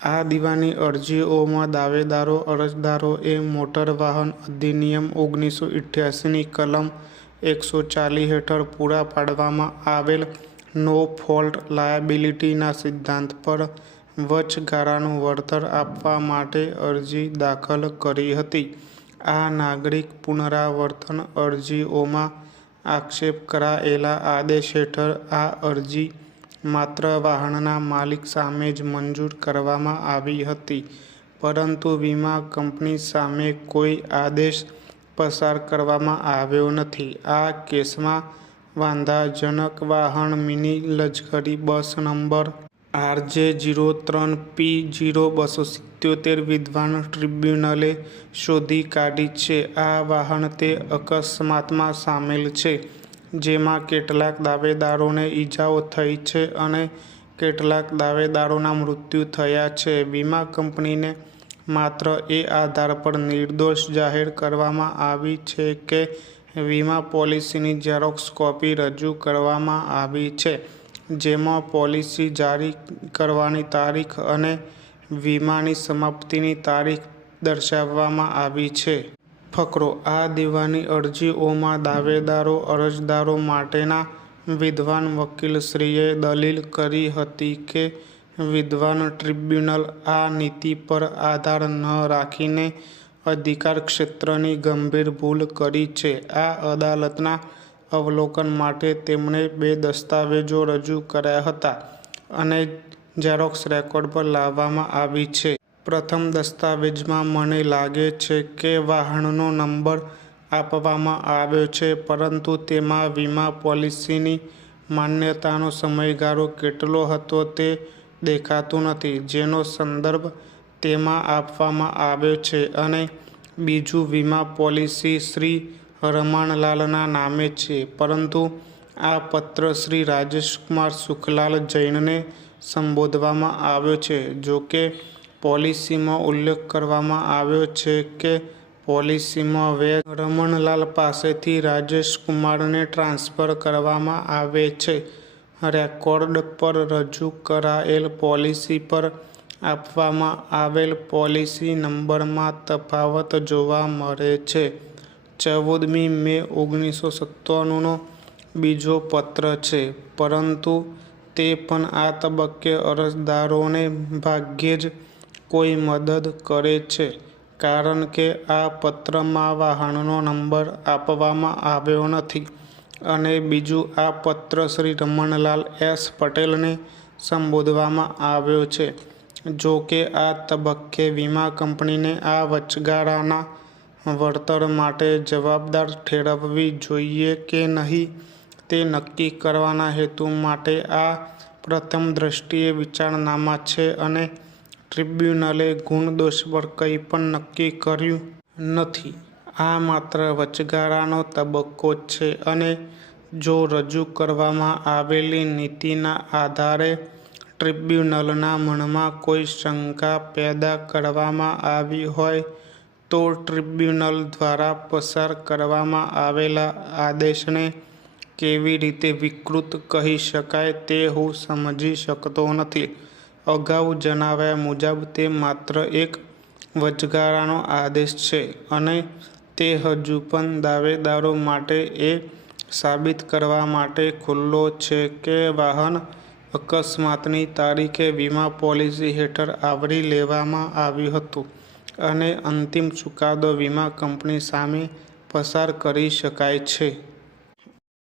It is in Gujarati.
આ દીવાની અરજીઓમાં દાવેદારો અરજદારોએ મોટર વાહન અધિનિયમ ઓગણીસો ઇઠ્યાસીની કલમ એકસો ચાલીસ હેઠળ પૂરા પાડવામાં આવેલ નો ફોલ્ટ લાયબિલિટીના સિદ્ધાંત પર વચગાળાનું વળતર આપવા માટે અરજી દાખલ કરી હતી. આ નાગરિક પુનરાવર્તન અરજીઓમાં આક્ષેપ કરાયેલા આદેશ હેઠળ આ અરજી માત્ર વાહનના માલિક સામે જ મંજૂર કરવામાં આવી હતી, પરંતુ વીમા કંપની સામે કોઈ આદેશ પસાર કરવામાં આવ્યો નથી. આ કેસમાં વાંધાજનક વાહન મિની લશ્કરી બસ નંબર આરજે જીરો ત્રણ પી જીરો બસો સિત્યોતેર વિદ્વાન ટ્રિબ્યુનલે શોધી કાઢી છે. આ વાહન તે અકસ્માતમાં સામેલ છે. જેમાં કેટલાક દાવેદારોને ઈજાઓ થઈ છે અને કેટલાક દાવેદારોના મૃત્યુ થયા છે. વીમા કંપનીને માત્ર એ આધાર પર નિર્દોષ જાહેર કરવામાં આવી છે કે વીમા પોલિસીની ઝેરોક્સ કોપી રજૂ કરવામાં આવી છે, જેમાં પોલિસી જારી કરવાની તારીખ અને વીમાની સમાપ્તિની તારીખ દર્શાવવામાં આવી છે. ફકરો. આ દીવાની અરજીઓમાં દાવેદારો, અરજદારો માટેના વિદ્વાન વકીલશ્રીએ દલીલ કરી હતી કે વિદ્વાન ટ્રિબ્યુનલ આ નીતિ પર આધાર ન રાખીને અધિકાર ક્ષેત્રની ગંભીર ભૂલ કરી છે. આ અદાલતના અવલોકન માટે તેમણે બે દસ્તાવેજો રજૂ કર્યા હતા અને ઝેરોક્સ રેકોર્ડ પર લાવવામાં આવી છે. પ્રથમ દસ્તાવેજમાં મને લાગે છે કે વાહનનો નંબર આપવામાં આવ્યો છે, પરંતુ તેમાં વીમા પોલિસીની માન્યતાનો સમયગાળો કેટલો હતો તે દેખાતું નથી, જેનો સંદર્ભ તેમાં આપવામાં આવ્યો છે. અને બીજું, વીમા પોલિસી શ્રી રમણલાલના નામે છે, પરંતુ આ પત્ર શ્રી રાજેશકુમાર સુખલાલ જૈનને સંબોધવામાં આવ્યો છે, જોકે પોલિસીમાં ઉલ્લેખ કરવામાં આવ્યો છે કે પોલિસીમાં વેચ રમણલાલ પાસેથી રાજેશ કુમારને ટ્રાન્સફર કરવામાં આવે છે. રેકોર્ડ પર રજૂ કરાયેલ પોલિસી પર આપવામાં આવેલ પોલિસી નંબરમાં તફાવત જોવા મળે છે. ચૌદમી મે ઓગણીસો સત્તાણુંનો બીજો પત્ર છે, પરંતુ તે પણ આ તબક્કે અરજદારોને ભાગ્યે જ કોઈ મદદ કરે છે? કારણ કે આ પત્રમાં વાહનનો નંબર આપવામાં આવ્યો નથી. અને બીજું, આ પત્ર શ્રી રમણલાલ એસ પટેલને સંબોધવામાં આવ્યો છે. જો કે આ તબક્કે વીમા કંપનીને આ વચગાળાના વળતર માટે જવાબદાર ઠેરવવી જોઈએ કે નહીં, તે નક્કી કરવાના હેતુ માટે આ પ્રથમ દ્રષ્ટિએ વિચારણામાં છે અને ટ્રિબ્યુનલે ગુણદોષ પર કંઈ પણ નક્કી કર્યું નથી. આ માત્ર વચગાળાનો તબક્કો છે અને જો રજૂ કરવામાં આવેલી નીતિના આધારે ટ્રિબ્યુનલના મનમાં કોઈ શંકા પેદા કરવામાં આવી હોય તો ટ્રિબ્યુનલ દ્વારા પસાર કરવામાં આવેલા આદેશને કેવી રીતે વિકૃત કહી શકાય તે હું સમજી શકતો નથી. અગાઉ જણાવ્યા મુજબ, તે માત્ર એક વચગાળાનો આદેશ છે અને તે હજુ પણ દાવેદારો માટે એ સાબિત કરવા માટે ખુલ્લો છે કે વાહન અકસ્માતની તારીખે વીમા પોલિસી હેઠળ આવરી લેવામાં આવ્યું હતું અને અંતિમ ચુકાદો વીમા કંપની સામે પસાર કરી શકાય છે.